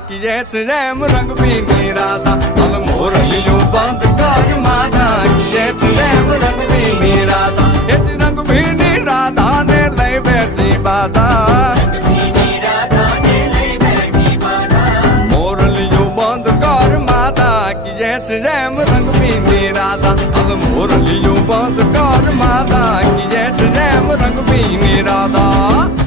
કીએ છે રેમ રંગ પીની રાધા હવે મોરલીયું બંધ કર માધા કીએ છે રેમ રંગ પીની રાધા એ જ રંગ પીની રાધા ને લઈ બેઠી બાધા મોરલીયું બંધ કર માધા કીએ છે રેમ રંગ પીની રાધા હવે મોરલીયું બંધ કર માધા કીએ છે રેમ રંગ પીની રાધા